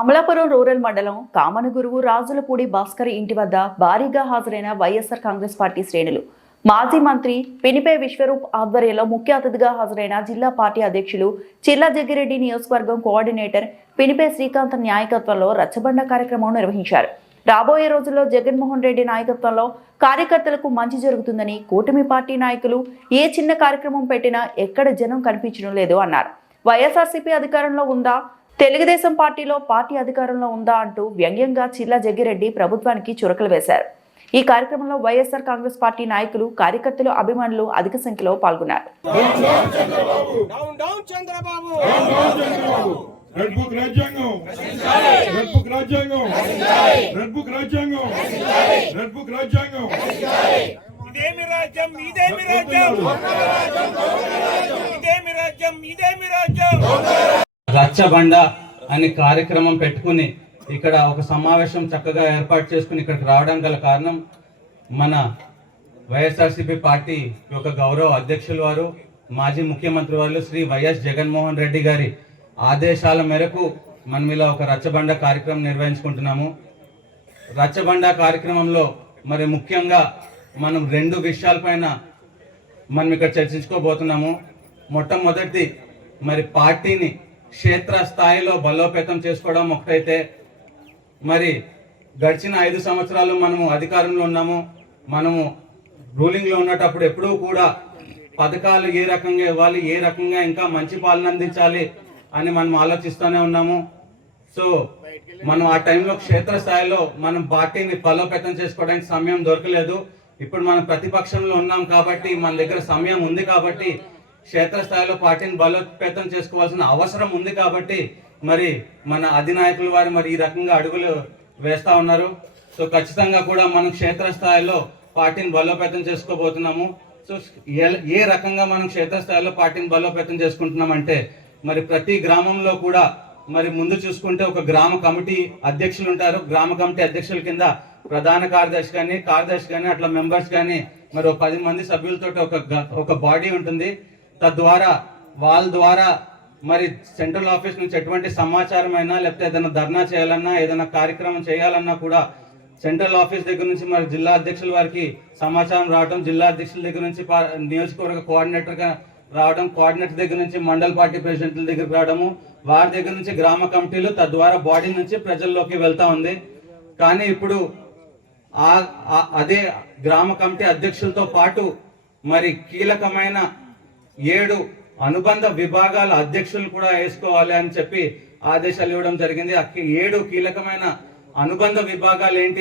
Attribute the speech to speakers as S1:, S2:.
S1: Amalapuram rural మండలం కామనగురువు రాజులపూడి భాస్కర్ ఇంటి వద్ద భారీగా హాజరైన వైఎస్ఆర్ కాంగ్రెస్ పార్టీ శ్రేణులు. మాజీ మంత్రి పినిపే విశ్వరూప్ ఆధ్వర్యంలో ముఖ్య అతిథిగా హాజరైన జిల్లా పార్టీ అధ్యక్షులు చిల్లా జగ్గిరెడ్డి నియోజకవర్గం కోఆర్డినేటర్ పినిపే శ్రీకాంత్ నాయకత్వంలో రచ్చబండ కార్యక్రమం నిర్వహించారు. రాబోయే రోజుల్లో జగన్మోహన్ రెడ్డి నాయకత్వంలో కార్యకర్తలకు మంచి జరుగుతుందని కూటమి పార్టీ నాయకులు ఏ చిన్న కార్యక్రమం పెట్టినా ఎక్కడ జనం కనిపించడం లేదు అన్నారు. వైఎస్ఆర్సీపీ అధికారంలో ఉందా? తెలుగుదేశం పార్టీలో పార్టీ అధికారంలో ఉందా అంటూ వ్యంగ్యంగా చిల్లా జగ్గిరెడ్డి ప్రభుత్వానికి చురకలు వేశారు. ఈ కార్యక్రమంలో వైఎస్ఆర్ కాంగ్రెస్ పార్టీ నాయకులు కార్యకర్తలు అభిమానులు అధిక సంఖ్యలో పాల్గొన్నారు.
S2: ఇదేమి రాజ్యం? ఇదేమి రాజ్యం? ఇదేమి రాజ్యం? ఇదేమి రాజ్యం?
S3: రచ్చబండ అనే కార్యక్రమం పెట్టుకుని ఇక్కడ ఒక సమావేశం చక్కగా ఏర్పాటు చేసుకుని ఇక్కడికి రావడం గల కారణం మన వైఎస్ఆర్సీపీ పార్టీ యొక్క గౌరవ అధ్యక్షులు వారు మాజీ ముఖ్యమంత్రి వారు శ్రీ వైఎస్ జగన్మోహన్ రెడ్డి గారి ఆదేశాల మేరకు మనం ఇలా ఒక రచ్చబండ కార్యక్రమం నిర్వహించుకుంటున్నాము. రచ్చబండ కార్యక్రమంలో మరి ముఖ్యంగా మనం రెండు విషయాలపైన మనం ఇక్కడ చర్చించుకోబోతున్నాము. మొట్టమొదటి మరి పార్టీని క్షేత్ర స్థాయిలో బలోపేతం చేసుకోవడం ఒకటైతే. మరి గడిచిన ఐదు సంవత్సరాలు మనము అధికారంలో ఉన్నాము. మనము రూలింగ్లో ఉన్నటప్పుడు ఎప్పుడూ కూడా పథకాలు ఏ రకంగా ఇవ్వాలి ఏ రకంగా ఇంకా మంచి పాలన అందించాలి అని మనం ఆలోచిస్తూనే ఉన్నాము. సో మనం ఆ టైంలో క్షేత్రస్థాయిలో మనం పార్టీని బలోపేతం చేసుకోవడానికి సమయం దొరకలేదు. ఇప్పుడు మనం ప్రతిపక్షంలో ఉన్నాం కాబట్టి మన దగ్గర సమయం ఉంది కాబట్టి క్షేత్రస్థాయిలో పార్టీని బలోపేతం చేసుకోవాల్సిన అవసరం ఉంది కాబట్టి మరి మన అధినాయకులు వారు మరి ఈ రకంగా అడుగులు వేస్తూ ఉన్నారు. సో ఖచ్చితంగా కూడా మనం క్షేత్రస్థాయిలో పార్టీని బలోపేతం చేసుకోబోతున్నాము. సో ఏ- రకంగా మనం క్షేత్రస్థాయిలో పార్టీని బలోపేతం చేసుకుంటున్నామంటే మరి ప్రతి గ్రామంలో కూడా మరి ముందు చూసుకుంటే ఒక గ్రామ కమిటీ అధ్యక్షులు ఉంటారు గ్రామ కమిటీ అధ్యక్షుల కింద ప్రధాన కార్యదర్శి కానీ కార్యదర్శి కానీ అట్లా మెంబర్స్ కానీ మరి ఒక పది మంది సభ్యులతో ఒక ఒక బాడీ ఉంటుంది. తద్వారా వాళ్ళ ద్వారా మరి సెంట్రల్ ఆఫీస్ నుంచి ఎటువంటి సమాచారం అయినా లేకపోతే ఏదైనా ధర్నా చేయాలన్నా ఏదైనా కార్యక్రమం చేయాలన్నా కూడా సెంట్రల్ ఆఫీస్ దగ్గర నుంచి మరి జిల్లా అధ్యక్షుల వారికి సమాచారం రావడం జిల్లా అధ్యక్షుల దగ్గర నుంచి నియోజకవర్గ కోఆర్డినేటర్గా రావడం కోఆర్డినేటర్ దగ్గర నుంచి మండల పార్టీ ప్రెసిడెంట్ల దగ్గరికి రావడము వారి దగ్గర నుంచి గ్రామ కమిటీలు తద్వారా బాడీ నుంచి ప్రజల్లోకి వెళ్తా ఉంది. కానీ ఇప్పుడు ఆ- అదే గ్రామ కమిటీ అధ్యక్షులతో పాటు మరి కీలకమైన ఏడు అనుబంధ విభాగాల అధ్యక్షులు కూడా వేసుకోవాలి అని చెప్పి ఆదేశాలు ఇవ్వడం జరిగింది. ఏడు కీలకమైన అనుబంధ విభాగాలు ఏంటి